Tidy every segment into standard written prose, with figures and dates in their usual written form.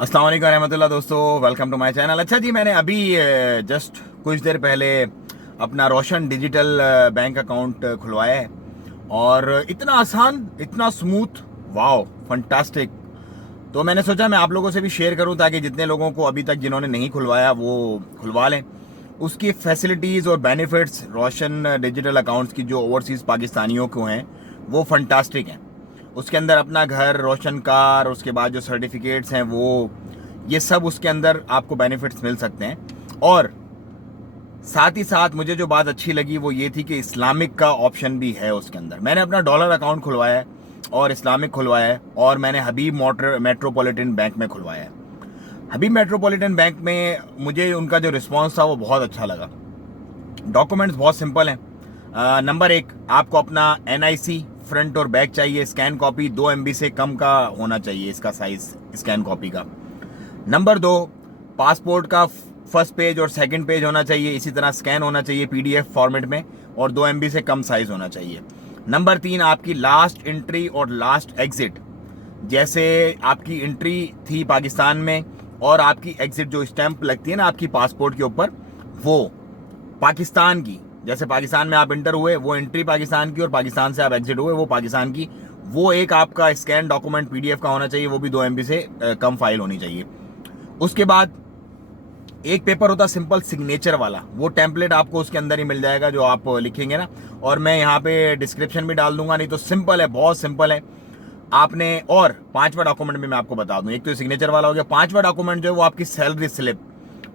अस्सलाम वालेकुम रहमतुल्लाह दोस्तों, वेलकम टू माय चैनल। अच्छा जी, मैंने अभी जस्ट कुछ देर पहले अपना रोशन डिजिटल बैंक अकाउंट खुलवाया है और इतना आसान, इतना स्मूथ, वाओ फंटास्टिक। तो मैंने सोचा मैं आप लोगों से भी शेयर करूं ताकि जितने लोगों को अभी तक जिन्होंने नहीं खुलवाया वो खुलवा लें। उसकी फैसिलिटीज़ और बेनिफिट्स रोशन डिजिटल अकाउंट्स की जो ओवरसीज़ पाकिस्तानियों को हैं वो फंटास्टिक हैं। उसके अंदर अपना घर, रोशन कार, उसके बाद जो सर्टिफिकेट्स हैं वो, ये सब उसके अंदर आपको बेनिफिट्स मिल सकते हैं। और साथ ही साथ मुझे जो बात अच्छी लगी वो ये थी कि इस्लामिक का ऑप्शन भी है उसके अंदर। मैंने अपना डॉलर अकाउंट खुलवाया है और इस्लामिक खुलवाया है, और मैंने हबीब मेट्रोपॉलिटन बैंक में खुलवाया है। हबीब मेट्रोपॉलिटन बैंक में मुझे उनका जो रिस्पॉन्स था वो बहुत अच्छा लगा। डॉक्यूमेंट्स बहुत सिंपल हैं। नंबर एक, आपको अपना एनआईसी फ्रंट और बैक चाहिए, स्कैन कॉपी 2 MB से कम का होना चाहिए इसका साइज स्कैन कॉपी का। नंबर दो, पासपोर्ट का फर्स्ट पेज और सेकंड पेज होना चाहिए, इसी तरह स्कैन होना चाहिए PDF फॉर्मेट में, और 2 MB से कम साइज होना चाहिए। नंबर तीन, आपकी लास्ट एंट्री और लास्ट एग्जिट, जैसे आपकी एंट्री थी पाकिस्तान में और आपकी एग्जिट जो स्टैंप लगती है ना आपकी पासपोर्ट के ऊपर, वो पाकिस्तान की, जैसे पाकिस्तान में आप इंटर हुए वो एंट्री पाकिस्तान की, और पाकिस्तान से आप एग्जिट हुए वो पाकिस्तान की, वो एक आपका स्कैन डॉक्यूमेंट PDF का होना चाहिए, वो भी 2 MB से कम फाइल होनी चाहिए। उसके बाद एक पेपर होता सिंपल सिग्नेचर वाला, वो टेम्पलेट आपको उसके अंदर ही मिल जाएगा जो आप लिखेंगे ना, और मैं यहाँ पे डिस्क्रिप्शन भी डाल दूंगा, नहीं तो सिंपल है, बहुत सिंपल है आपने। और पांचवा डॉक्यूमेंट भी मैं आपको बता दूं, एक तो सिग्नेचर वाला हो गया, पांचवा डॉक्यूमेंट जो है वो आपकी सैलरी स्लिप।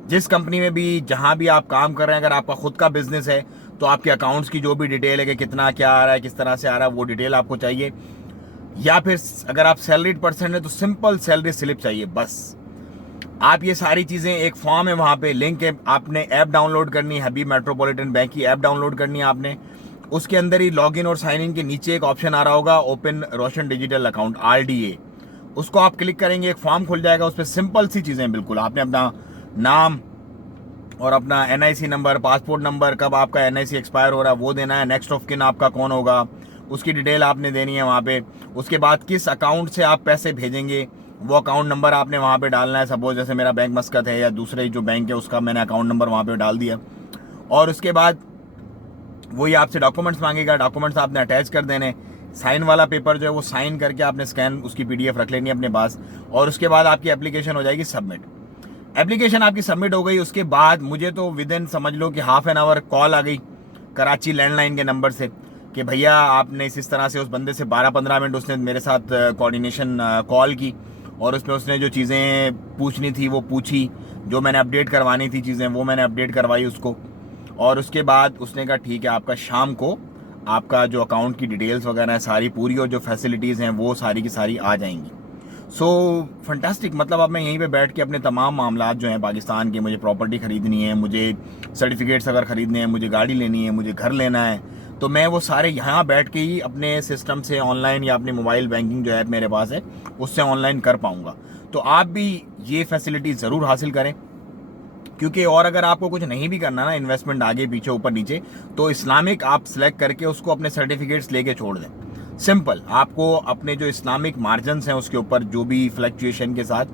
जिस कंपनी में भी जहां भी आप काम कर रहे हैं, अगर आपका खुद का बिजनेस है तो आपके अकाउंट्स की जो भी डिटेल है कि कितना क्या आ रहा है, किस तरह से आ रहा है, वो डिटेल आपको चाहिए। या फिर अगर आप सैलरीड पर्सन है तो सिंपल सैलरी स्लिप चाहिए बस। आप ये सारी चीज़ें, एक फॉर्म है वहाँ पे, लिंक है, आपने ऐप डाउनलोड करनी है, हबीब मेट्रोपॉलिटन बैंक की ऐप डाउनलोड करनी है आपने। उसके अंदर ही लॉगिन और साइन इन के नीचे एक ऑप्शन आ रहा होगा, ओपन रोशन डिजिटल अकाउंट RDA, उसको आप क्लिक करेंगे, एक फॉर्म खुल जाएगा। उस पर सिंपल सी चीज़ें बिल्कुल, आपने अपना नाम और अपना NIC नंबर, पासपोर्ट नंबर, कब आपका NIC एक्सपायर हो रहा है वो देना है, नेक्स्ट ऑफ किन आपका कौन होगा उसकी डिटेल आपने देनी है वहाँ पे। उसके बाद किस अकाउंट से आप पैसे भेजेंगे वो अकाउंट नंबर आपने वहाँ पे डालना है। सपोज जैसे मेरा बैंक मस्कत है या दूसरे जो बैंक है उसका मैंने अकाउंट नंबर वहाँ पे डाल दिया। और उसके बाद वही आपसे डॉक्यूमेंट्स मांगेगा, डॉक्यूमेंट्स आपने अटैच कर देने। साइन वाला पेपर जो है वो साइन करके आपने स्कैन उसकी PDF रख लेनी है अपने पास, और उसके बाद आपकी एप्लीकेशन हो जाएगी सबमिट। एप्लीकेशन आपकी सबमिट हो गई, उसके बाद मुझे तो विद इन समझ लो कि हाफ एन आवर कॉल आ गई कराची लैंडलाइन के नंबर से कि भैया आपने इस तरह से, उस बंदे से 12-15 मिनट उसने मेरे साथ कोऑर्डिनेशन कॉल की, और उसमें उसने जो चीज़ें पूछनी थी वो पूछी, जो मैंने अपडेट करवानी थी चीज़ें वो मैंने अपडेट करवाई उसको। और उसके बाद उसने कहा ठीक है, आपका शाम को आपका जो अकाउंट की डिटेल्स वगैरह है सारी पूरी, और जो फैसिलिटीज़ हैं वो सारी की सारी आ जाएंगी। सो फंटास्टिक। मतलब अब मैं यहीं पे बैठ के अपने तमाम मामलात जो हैं पाकिस्तान के, मुझे प्रॉपर्टी ख़रीदनी है, मुझे सर्टिफिकेट्स अगर ख़रीदने हैं, मुझे गाड़ी लेनी है, मुझे घर लेना है, तो मैं वो सारे यहाँ बैठ के ही अपने सिस्टम से ऑनलाइन या अपने मोबाइल बैंकिंग जो ऐप मेरे पास है उससे ऑनलाइन कर पाऊँगा। तो आप भी ये फैसिलिटी ज़रूर हासिल करें, क्योंकि और अगर आपको कुछ नहीं भी करना ना, इन्वेस्टमेंट आगे पीछे ऊपर नीचे, तो इस्लामिक आप सिलेक्ट करके उसको अपने सर्टिफिकेट्स लेके छोड़ दें। सिंपल, आपको अपने जो इस्लामिक मार्जिनस हैं उसके ऊपर जो भी फ्लक्चुएशन के साथ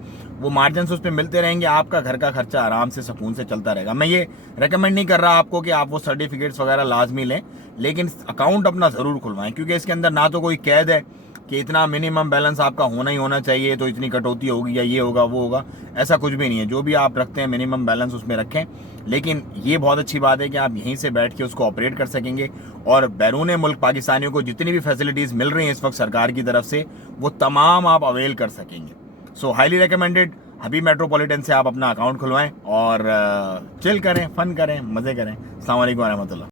वो मार्जिनस उस पर मिलते रहेंगे, आपका घर का खर्चा आराम से सुकून से चलता रहेगा। मैं ये रेकमेंड नहीं कर रहा आपको कि आप वो सर्टिफिकेट्स वगैरह लाजमी लें, लेकिन अकाउंट अपना ज़रूर खुलवाएं, क्योंकि इसके अंदर ना तो कोई कैद है कि इतना मिनिमम बैलेंस आपका होना ही होना चाहिए तो इतनी कटौती होगी या ये होगा वो होगा, ऐसा कुछ भी नहीं है। जो भी आप रखते हैं मिनिमम बैलेंस उसमें रखें, लेकिन ये बहुत अच्छी बात है कि आप यहीं से बैठ के उसको ऑपरेट कर सकेंगे, और बैरून मुल्क पाकिस्तानियों को जितनी भी फैसिलिटीज़ मिल रही हैं इस वक्त सरकार की तरफ से वो तमाम आप अवेल कर सकेंगे। सो हाईली रिकमेंडेड, हबीब मेट्रोपॉलिटन से आप अपना अकाउंट खुलवाएं और चिल करें, फन करें, मज़े करें। अस्सलाम वालेकुम रहमतुल्लाह।